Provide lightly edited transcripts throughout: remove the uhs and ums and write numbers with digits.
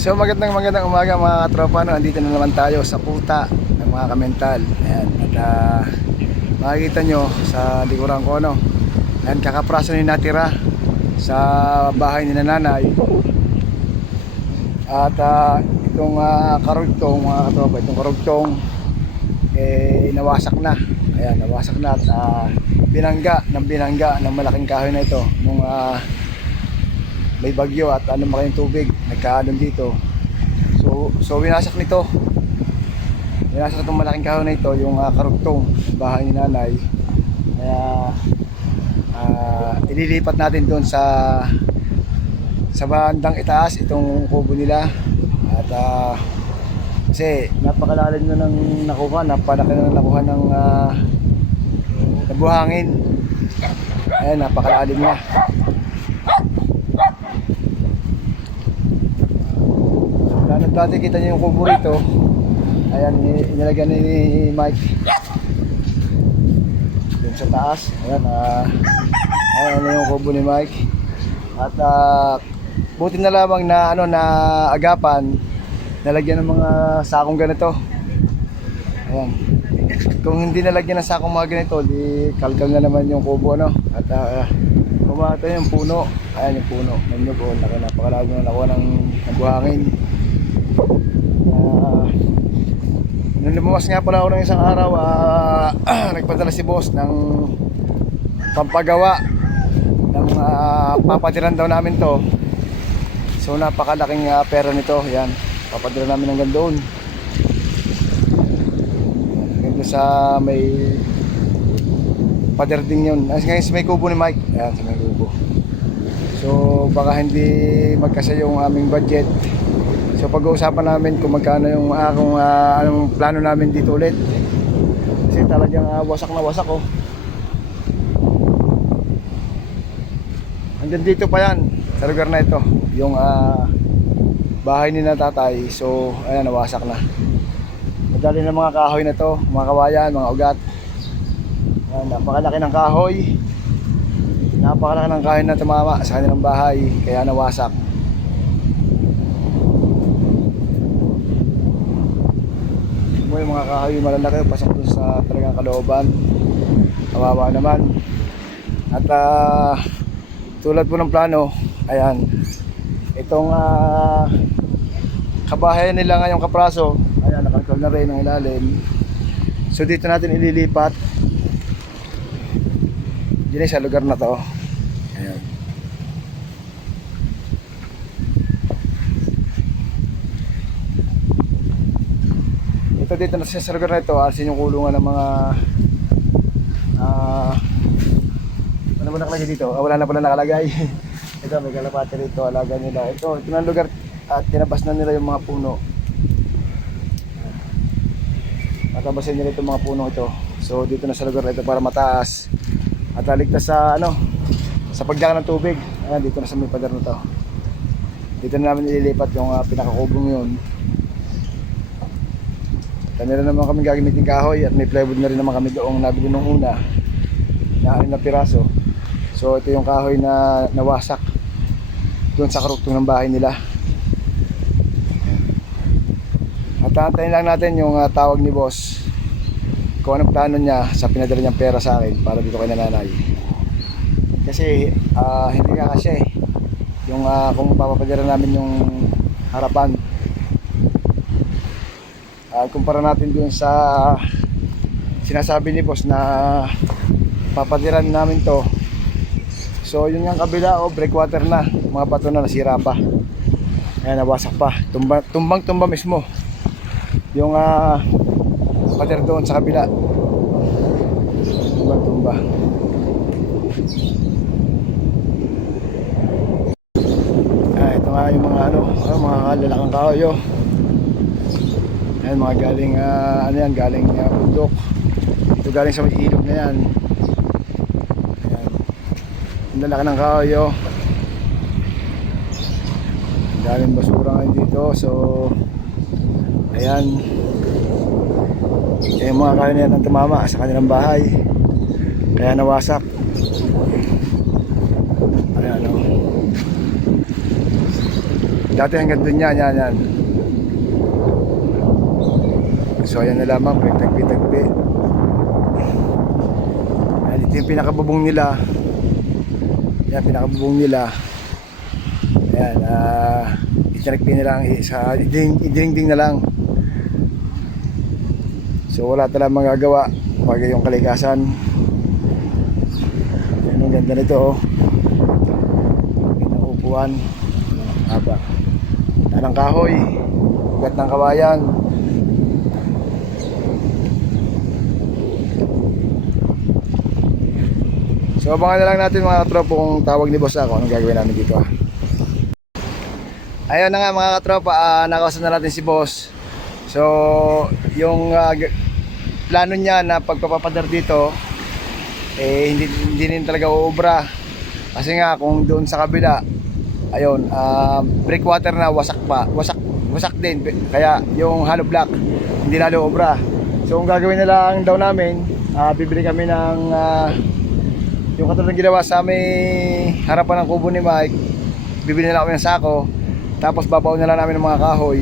So magandang umaga mga katropa, no? Andito na naman tayo sa kuta ng mga kamental. Ayan, at makikita nyo sa likuran ko, no? Ayan, kakapraso ni natira sa bahay ni nanay. At itong karugtong mga katropa, itong karugtong nawasak na. Ayan, nawasak na at binangga ng malaking kahoy na ito nung may bagyo at malaking tubig nagkaalon dito. So winasak nito. Winasak itong malaking kahoy na ito, yung karugtong bahay ni nanay. Kaya ililipat natin doon sa bandang itaas itong kubo nila. At kasi napakalalim na ng nakuha, napalaki na nakuha ng buhangin. Ayan, napakalalim na. Dati kita niyo yung kubo rito. Ayan, inilagyan ni Mike dun sa taas. Ayan, ayan yung kubo ni Mike. At buti na lamang na na agapan, nalagyan ng mga sakong ganito. Ayan. Kung hindi nalagyan ng sakong mga ganito, di kalkal na naman yung kubo, no? At kumata yung puno. Ayan yung puno. Nanyo po, napakalalim na nakuha ng buhangin. Nung lumuwas nga pala ako ng isang araw, nagpadala si boss ng pampagawa ng papatiran daw namin to. So napakalaking pera nito. Yan, papatiran namin hanggang doon, hanggang sa may pader din yun. Ngayon sa may kubo ni Mike. Yan, sa may kubo. So baka hindi magkasa yung aming budget. So pag-uusapan namin kung magkano yung anong plano namin dito ulit. Kasi talagang wasak na wasak, oh. Hanggang dito pa yan sa lugar na ito, yung bahay ni tatay. So ayan, nawasak na. Madali ng mga kahoy na to, mga kawayan, mga ugat. Ayan, napakalaki ng kahoy. Napakalaki ng kahoy na tumama sa kanilang bahay, kaya nawasak. Yung mga kahoy malalaki pasok dun sa talagang kalooban. Kawawa naman. At tulad po ng plano, ayan, itong kabahayan nila ngayong kapraso, ayan, nakalkal na rin ang ilalim. So dito natin ililipat dyan sa lugar na to. Ayan. Dito na sa lugar na ito, alisin yung kulungan ng mga ano ba nakalagay dito? Wala na pala nakalagay. Ito, may kalapate rito, alaga nila. Ito na lugar at tinabas na nila yung mga puno. Natabasin nila itong mga puno ito. So dito na sa lugar na ito para mataas at ligtas sa sa pagdaan ng tubig. Ayan, dito na sa may pader na to. Dito na namin ililipat yung pinakakubong yun. Meron naman kami gagamitin kahoy at may plywood na rin naman kami doong nabili nung una na 6 na piraso. So ito yung kahoy na nawasak doon sa karugtong ng bahay nila. At antayin lang natin yung tawag ni boss kung anong plano niya sa pinadala niyang pera sa akin para dito kay nanay. Kasi hindi nga kasi yung kung papapadala namin yung harapan. Kumpara natin dun sa sinasabi ni boss na papatiran namin to. So yun yung kabila, breakwater na, mga bato na nasira pa. Ayan, nawasak pa, tumbang mismo yung pader doon sa kabila. Tumba. Ito nga yung mga mga lalakang kahoy. Ayan, mga galing galing bundok. Ito galing sa may ilog na yan. Ayan, ang lalaki ng kahoy. Galing basura ngayon dito. So ayan, yung mga kahoy na yan ang tumama sa kanilang bahay, kaya nawasak. Ayan, Dati hanggang dun yan. So ayan na lamang, pinagtagpi-tagpi. Ayan, ito yung pinakabubong nila. Yan, pinakabubong nila. Ayan, itinagpi nila sa iding-ding na lang. So wala talagang magagawa pag yung kalikasan. Ayan, ang ganda nito, oh. Upuan, haba. Tanang kahoy, ugat ng kawayan. So abangan na lang natin mga katropa kung tawag ni boss ako, anong gagawin namin dito. Ayun na nga mga katropa, nakausap na natin si boss. So yung plano niya na pagpapapadar dito, hindi rin talaga uubra. Kasi nga kung doon sa kabila, ayun, breakwater na, wasak din. Kaya yung hollow block hindi lalo obra. So ang gagawin na lang daw namin, bibili kami ng yung katulad ng ginawa sa may harapan ng kubo ni Mike. Bibili na lang kami ng sako, tapos babaon na lang namin ng mga kahoy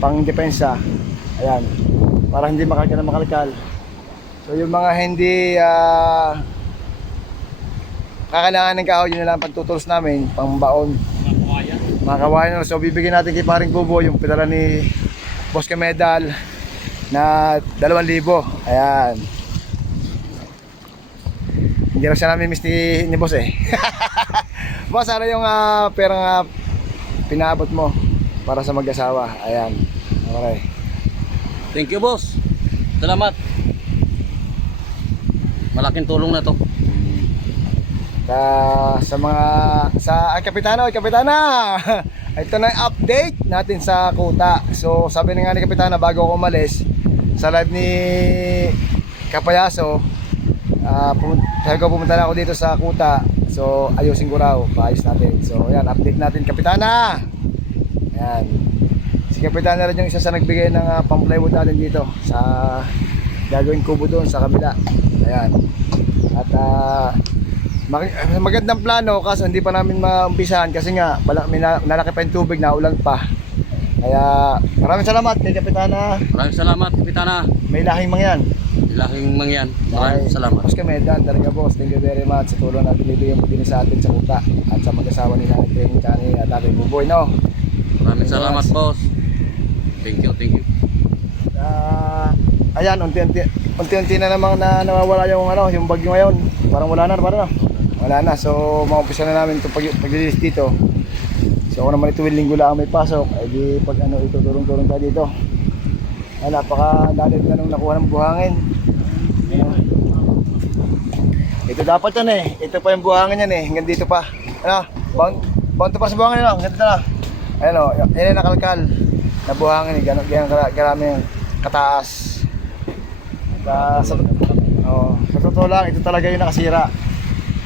pang depensa. Ayan, para hindi makalkal. So yung mga hindi kakailangan ng kahoy, yun na lang pagtutulos namin pang baon, mga kawayan. So bibigyan natin kay paring kubo yung pedala ni Boss Kamedal na 2,000. Ayan, hindi na siya namin miss ni boss eh. Boss, ano yung perang pinaabot mo para sa mag-asawa? Ayan, okay. Thank you, boss. Salamat. Malaking tulong na to. Sa Kapitana, ito na yung update natin sa Kuta. So sabi na nga ni Kapitana bago ako umalis sa live ni Kapayaso, sabi ko pumunta na ako dito sa Kuta. So ayusin ko raw, paayos natin. So ayan, update natin Kapitana. Ayan, si Kapitana rin yung isa sa nagbigay ng pang-plywood natin dito sa gagawin kubo doon sa kabila. Ayan, at magandang plano, kaso hindi pa namin maumpisahan kasi nga may nalaki pa yung tubig, naulan pa. Kaya maraming salamat kay Kapitana. Maraming salamat, Kapitana. May lahing mangyan. Lahing mangyan. Maraming salamat. Boss Kamedal, talaga boss, thank you very much sa tulong na binibigyan mo din sa atin sa Kuta at sa mag-asawa ni Nanay Penny at Tatay Buboy, no? Maraming salamat, boss. Thank you. Ayan, unti-unti na namang nawawala yung bagyo ngayon. Parang wala na. So maumpisa na namin itong pag-release dito. So ako naman ituwing linggo lang may pasok, ay di pag itutulong-tulong tayo dito. Ay, napakalalim na nung nakuha ng buhangin. Ito dapat yan eh. Ito pa yung buhangin yan eh. Hanggang dito pa. Bound pa sa buhangin yan. Hanggang dito na. Ayan o, yan yung nakalkal na buhangin eh. Ganyan karami yung kataas. Sa totoo lang, ito talaga yung nakasira.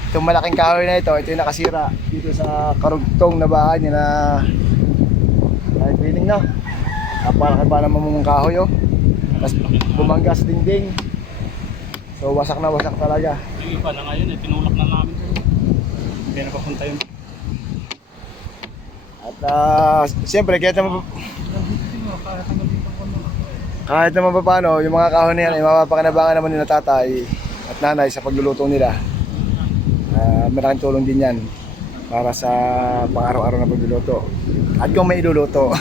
Itong malaking kahoy na ito yung nakasira dito sa karugtong na bahay niya na feeling na napalaki pa naman mong kahoy, oh. Tapos bumangga sa dingding. So wasak talaga. Yung iba na ngayon tinulak na namin. Hindi na papunta yun. At siyempre kahit naman pa paano, yung mga kahoy na yan ay mapapakinabangan naman nila tatay at nanay sa pagluluto nila. Malaking tulong din yan para sa pang-araw-araw na pagluluto at kung may iluluto.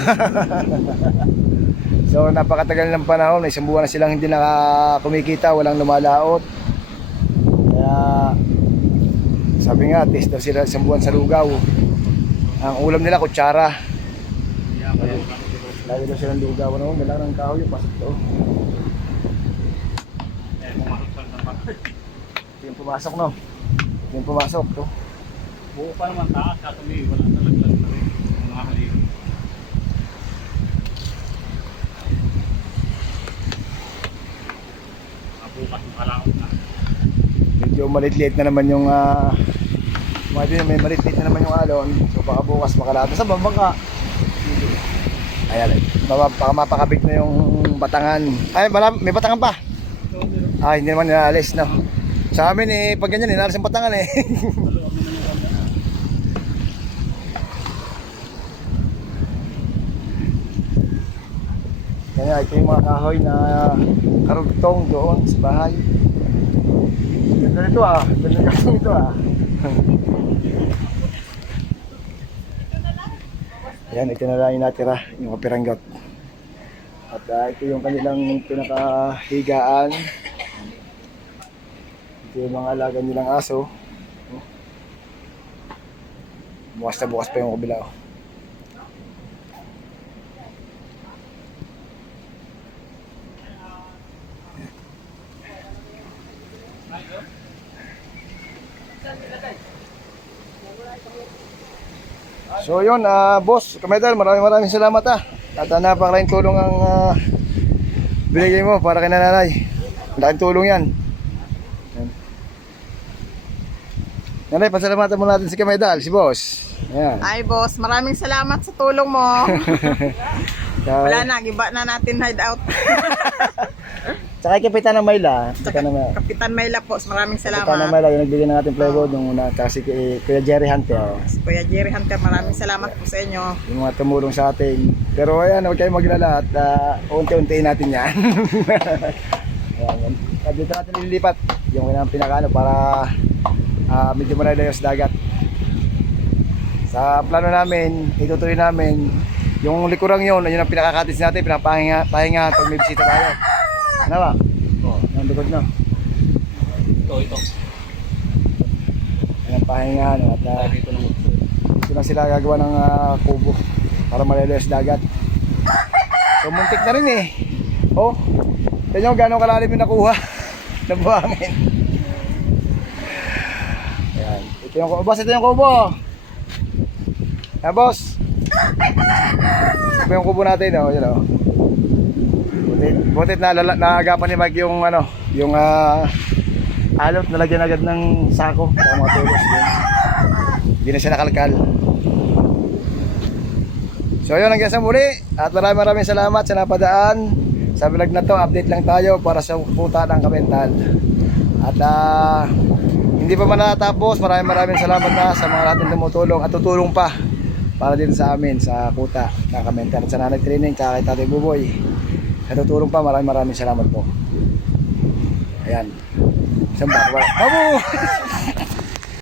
So napakatagal ng panahon, isang buwan na silang hindi kumikita, walang lumalaot. Kaya sabi nga, test daw sila isang buwan sa lugaw. Ang ulam nila kutsara. Lagi daw silang lugaw, wala ng kahoy yung pasok to. Yung pumasok, no? Yung pumasok to. Buo pa naman taas, kaso may wala talaglag na rin. Mga haligi. Bukas yung kalaot na. Medyo maliit-liit na naman yung may maliit-liit na naman yung alon. So baka bukas makalata sa babangka. Ayan, baka mapakabit na yung batangan. Ay, may batangan pa. Ay, hindi naman nilaalis, no? Sa amin eh, pag ganyan, nilaalis yung batangan eh. Kaya ito yung mga kahoy na karugtong doon sa bahay. Ganda nito ah. Ganda kasi nito ah. Ayan, ito na lang yung natira, yung kapiranggot. At ito yung kanilang pinakahigaan. Ito yung mga alaga nilang aso. Bukas na bukas pa yung kabila. Oh. So yun, boss, Kamedal, maraming salamat At napakalaking tulong ang binigay mo para kay nanay. Laking tulong yan. Nanay, pasalamatan mo natin si Kamedal, si boss. Ayan. Ay boss, maraming salamat sa tulong mo. Wala na, giba na natin hideout. Tsaka kay Kapitan ng Mayla. Kapitan Mayla po, maraming Kapitan ng salamat. Mayla, yung nagbigay ng ating plywood nung una. Kasi Kuya Jerry Hunter. Kuya Jerry Hunter, maraming salamat po sa inyo. Yung mga tumulong sa atin. Pero ayan, huwag kayong maglala at unti-untiin natin yan. Ayan, at dito natin nililipat yung pinakaano para medyo malayo sa dagat. Sa plano namin, itutuloy namin yung likurang yun ang pinakakatis natin, pinapahinga pag may bisita tayo. Ano ba? Oo, yung likod na. Ito. Ayan, pahinga at Dito na mo. dito na sila gagawa ng kubo para malayo sa dagat. So muntik na rin eh. Oh, tignan nyo gano'ng kalalim yung nakuha na buhangin. Ayan, ito yung kubo. Boss, ito yung kubo. Boss. Ito yung kubo natin, oh, yun oh. Butit na naagapan ni Mike yung yung alot, nalagyan agad ng sako sa mga tulos din. Hindi na siya nakalkal. So yun, hanggang sa muli at maraming salamat sa napadaan sa vlog na to. Update lang tayo para sa puta ng Kamental. At hindi pa man natapos, maraming salamat sa mga lahat ng tumutulong at tutulong pa para din sa amin sa kuta ng Kamental at sa Nanay Training kay Tatay Buboy. Natutulong pa, maraming salamat po. Ayan. Isang bago. Babu!